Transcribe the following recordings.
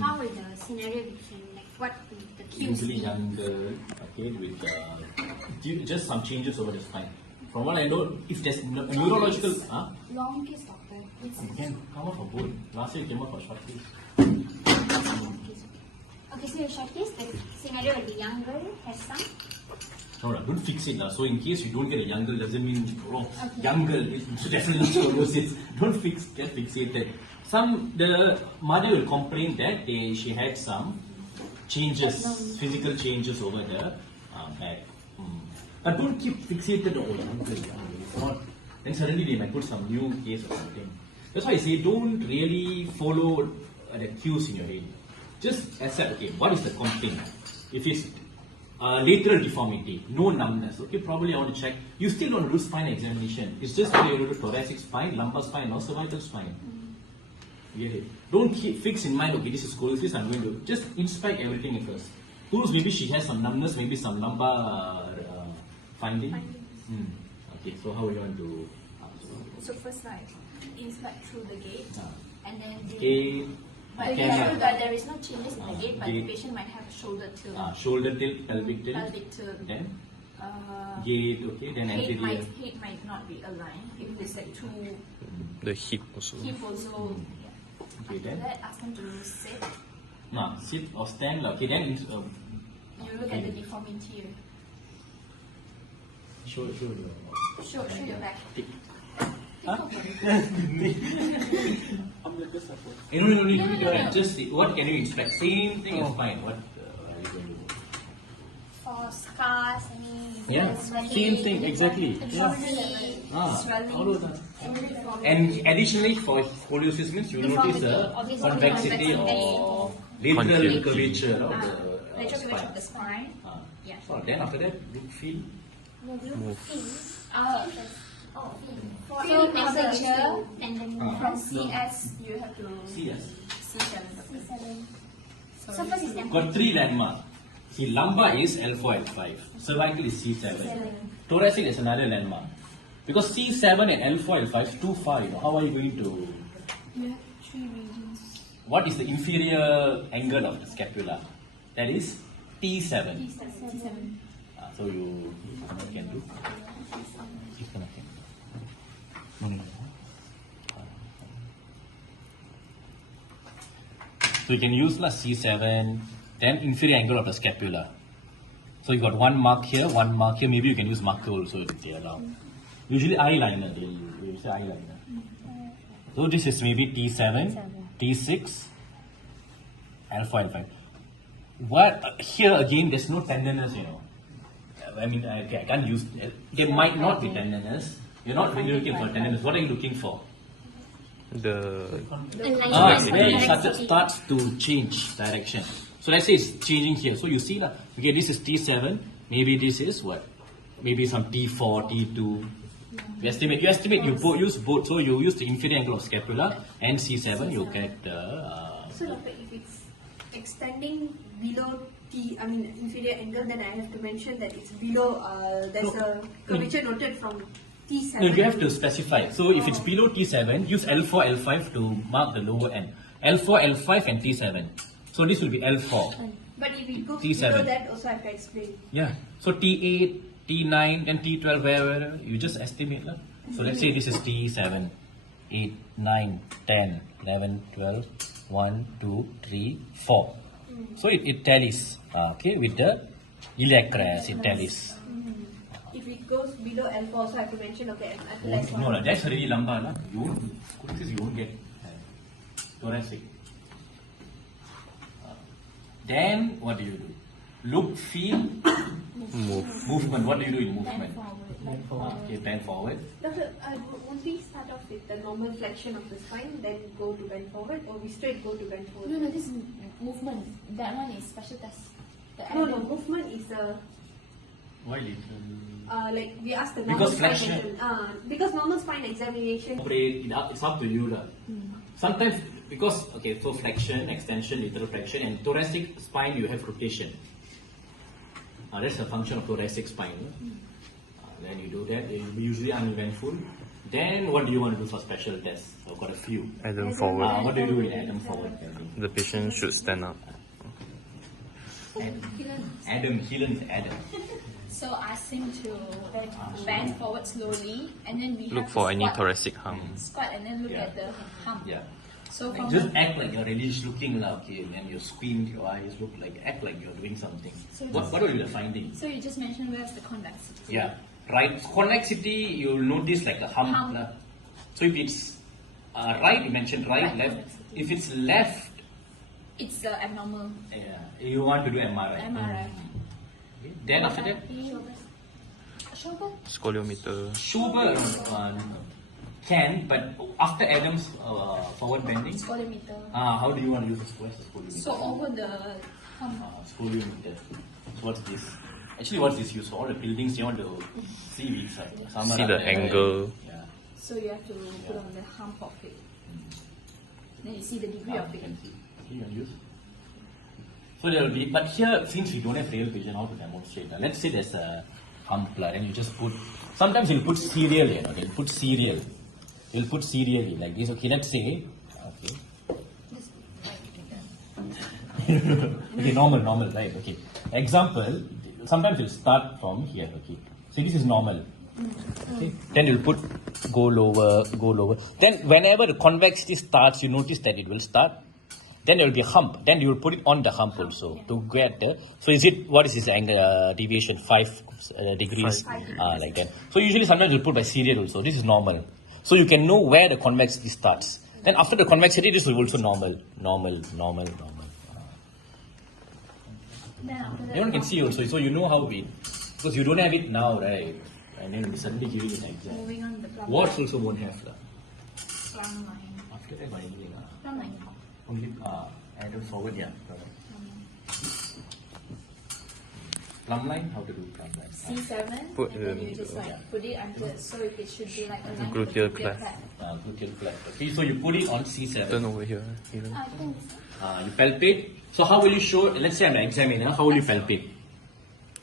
How will the scenario be changed? Like what will the cues Usually be? younger, okay, with just some changes over the spine. From what I know, if there's neurological, Long case, doctor. It's you can come out for both. Last year you came out for short case. okay, so your short case, the scenario will be younger, has some. No, don't fix it. So in case you don't get a young girl, doesn't mean young girl. It's definitely scoliosis. Don't get fixated. The mother will complain that she had some changes, physical changes over the back. But don't keep fixated on young girl. Then suddenly they might put some new case or something. That's why I say don't really follow the cues in your head. Just accept, okay, what is the complaint? If it's lateral deformity, no numbness, okay, probably I want to check. You still don't do spine examination. It's just that you do thoracic spine, lumbar spine, or cervical spine. You get it? Don't keep fix in mind, okay, this is scoliosis, I'm going to just inspect everything at first. Tools, maybe she has some numbness, maybe some lumbar finding. Okay, so how you want to? So first I inspect through the gate and then But there is no changes in the gate, but the patient might have shoulder tilt. Shoulder tilt, pelvic tilt. Pelvic tilt. Then gate, okay, then anterior. Head might not be aligned. If there's like two The hip also. hip also. Okay, After then that, ask them to sit. sit or stand. Okay, then You look at the deformity. show your Your back. No. Just see, what can you inspect? Same thing is fine. What are you going to do? for scars, Same thing, exactly. All of that. And additionally, for scoliosis means you notice a convexity or lateral curvature of the spine. of the spine. So then after that, look, feel. for any procedure, and then From CS, you have to CS. C7. so first is them. Got three landmarks. See, lumbar is L4, L5. Cervical is C7. Thoracic is another landmark. Because C7 and L4, L5 is too far. How are you going to? You have 3 regions. What is the inferior angle of the scapula? That is T7. T7. So you can do. No. So you can use C7, then inferior angle of the scapula. So you got one mark here, maybe you can use marker also if they allow. Usually eyeliner, they use eyeliner. So this is maybe T7, T6, L4, L5. What here again? There's no tenderness, I mean, I can't use. There might not be tenderness. You're not really looking for tenderness. What are you looking for? The Where it starts to change direction. So let's say it's changing here. So you see, okay, this is T7. Maybe this is what? Maybe some T4, T2. You estimate. Use both. So you use the inferior angle of scapula and C7. You get the. So doctor, if it's extending below inferior angle, then I have to mention that it's below. There's a curvature noted from T7. No, you have to specify. So if it's below T7, use L4, L5 to mark the lower end. L4, L5 and T7. So this will be L4. But if it goes T7. below that, also I have to explain. Yeah. So T8, T9, then T12, wherever you just estimate. So let's say this is T7, 8, 9, 10, 11, 12, 1, 2, 3, 4. So it tallies. Okay, with the iliac crest, it tallies. If it goes below L4, also I have to mention, okay, I feel like No, that's already lumbar. You won't get thoracic. Then what do you do? Look, feel, movement. What do you do in movement? Okay, bend forward. Doctor, won't we start off with the normal flexion of the spine, then go to bend forward, or we straight go to bend forward? No, this is movement. That one is special test. No, movement is the. Why little? Like we ask the Because normal spine flexion. because normal spine examination. It's up to you. Sometimes, because, okay, so flexion, extension, lateral flexion, and thoracic spine, you have rotation. That's the function of thoracic spine. Then you do that, it will be usually uneventful. Then what do you want to do for special tests? I've got a few. Adam forward. What do you do in Adam forward? The patient should stand up. Adam, Hilan is Adam. So ask him to bend forward slowly, and then we Look have for to any squat. thoracic hump. Squat and then look Yeah. at the hump. Yeah. So Like from just the, act like you're really looking like, okay, and you squint your eyes, look like, act like you're doing something. So What will be the finding? so you just mentioned where's the convexity. Yeah, right. Convexity, you'll notice like a hump. Hump. lah. So if it's right, you mentioned right, Right, left. convexity. If it's left, It's abnormal. yeah, you want to do MRI. MRI. Okay. Then after that, Shoulder. Scoliometer. Schubert can, but after Adam's forward bending, Scoliometer. how do you want to use this? Where's the scoliometer? So over the hump. Scoliometer. So what's this? Actually, what's this used for? All the buildings you want to see which side. See the angle. Yeah. So you have to put on the hump of it. Then you see the degree of You it. can see. You can use. So there will be, but here since we don't have real vision, how to demonstrate? Let's say there's a hump, and you just put. Sometimes you'll put serial, You'll put serial. You'll put serially like this. Okay, let's say. Okay. Okay, normal, right? Okay. Example. Sometimes you'll start from here. Okay. So this is normal. Okay. Then you'll put go lower. Then whenever the convexity starts, you notice that it will start. Then there will be a hump. Then you will put it on the hump also to get the. So is it what is this angle deviation 5 degrees like that? So usually sometimes you'll put by serial also. This is normal. So you can know where the convexity starts. Then after the convexity, this will also normal. Then after that, Everyone can see also. So you know how it, because you don't have it now, right? And then we suddenly giving it an exam. moving on the plumb Watch also won't have lah. plumb line. After that, got anything Plumb line. only Adam forward, yeah. Plumb line, how to do plumb line? C7, Put and then the- you just like put it under, so it should be like a line Gluteal with the cleft. Gluteal cleft. Okay, so you put it on C7. Turn over here. I think You palpate. So how will you show? Let's say I'm the examiner. How will you palpate?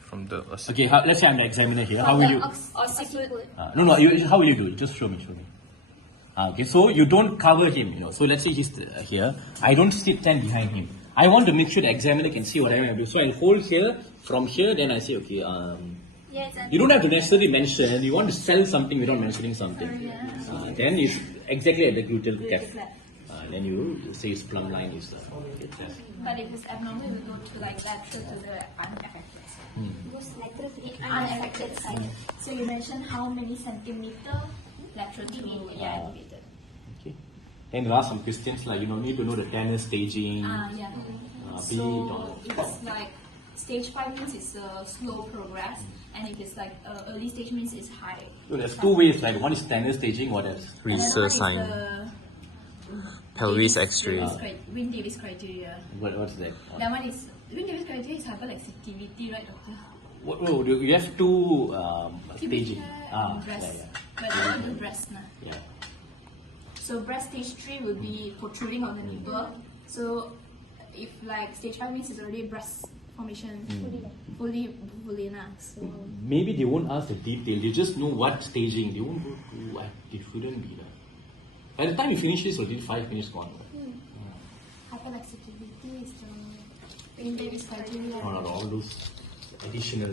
From the Okay, let's say I'm the examiner here. How will you? occiput. No. How will you do it? Just show me. Okay, so you don't cover him. So let's say he's here. I don't stand behind him. I want to make sure the examiner can see what I do. So I'll hold here. From here, then I say, okay. Yes, and You don't have to necessarily mention. You want to sell something without mentioning something. Then it's exactly at the gluteal cleft. Then you say his plumb line is but if it's abnormal, we go to like lateral to the unaffected side. Most lateral to the Unaffected side. So you mentioned how many centimeter lateral to elevated. Okay. Then there are some questions like need to know the tenor staging. Yeah. Beat So or it's like stage 5 means it's a slow progress, and if it's like early stage means it's high. So there's two ways, like one is tenor staging, what else? Another one Rhesus is sign. the Pelvis X-ray. Wynne-Davis criteria. What's that? That one is Wynne-Davis criteria is hyperlaxivity, right, doctor? You have two staging. And breast. Yeah. But I do breast now. Yeah. So breast stage 3 would be protruding on the nipple. So if like stage 5 means it's already breast formation, fully vulina. So Maybe they won't ask the detail, they just know what staging. They won't go to it shouldn't be that. By the time you finish this, already 5 minutes gone. hyperlaxivity is the Wynne-Davis criteria. All those additional